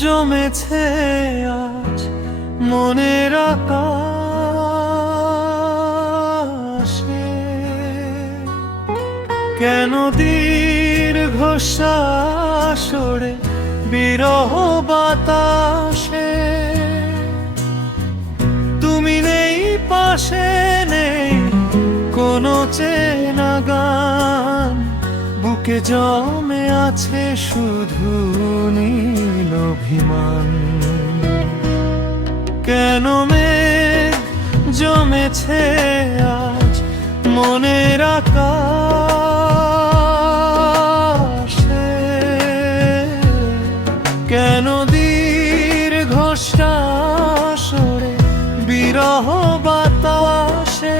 জমেছে আজ মনের আকাশে। কেন দীর্ঘশ্বাস ওড়ে বিরহ বাতাসে। তুমি নেই পাশে, নেই কোনো চেনা গান, বুকে জমে আছে শুধু নীল অভিমান। কেন মেঘ জমেছে আজ মনের আকাশে। কেন দীর্ঘশ্বাস ওড়ে বিরহ বাতাসে।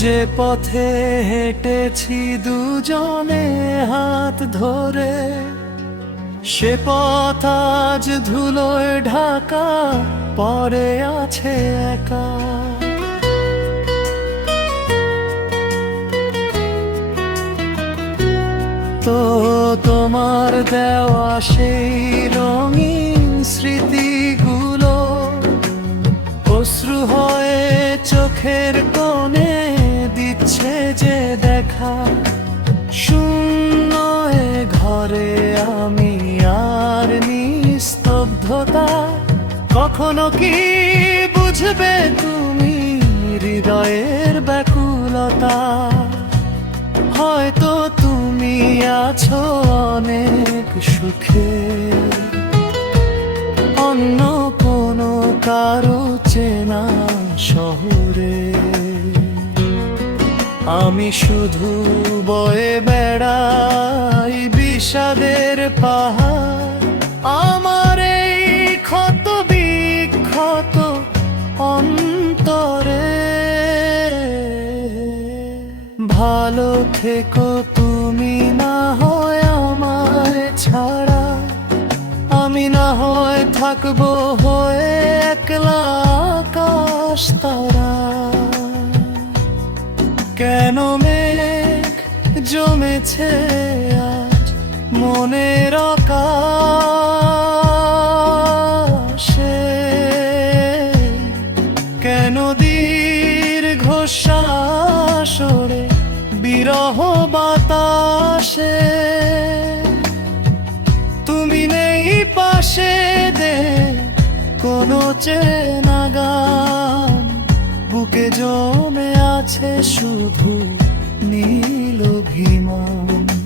যে পথে হেঁটেছি দুজনে হাত ধরে, সে পথ আজ ধুলোয় ঢাকা পড়ে আছে একা। তো তোমার দেওয়া সেই রঙিন স্মৃতিগুলো অশ্রু হয়ে চোখের কোণে দিচ্ছে যে দেখা। শূন্য এ ঘরে আমি আর নিস্তব্ধতা। কখনো কি বুঝবে তুমি হৃদয়ের ব্যাকুলতা? হয়তো তুমি আছো অনেক সুখে অন্য কোনো কারো চেনা শহরে। আমি শুধু বয়ে বেড়াই বিষাদের পাহাড়। আমার এই ক্ষত বিক্ষত অন্তরে। ভালো থেকো তুমি না হয় আমার ছাড়া, আমি না হয় থাকবো হয়ে একলা আকাশ তারা। কেন মেঘ জমেছে আজ মনের আকাশে। কেন দীর্ঘশ্বাস ওড়ে বিরহ বাতাসে। তুমি নেই পাশে, দে কোনো চেনা গান, বুকে জমে আছে শুধু নীল অভিমান।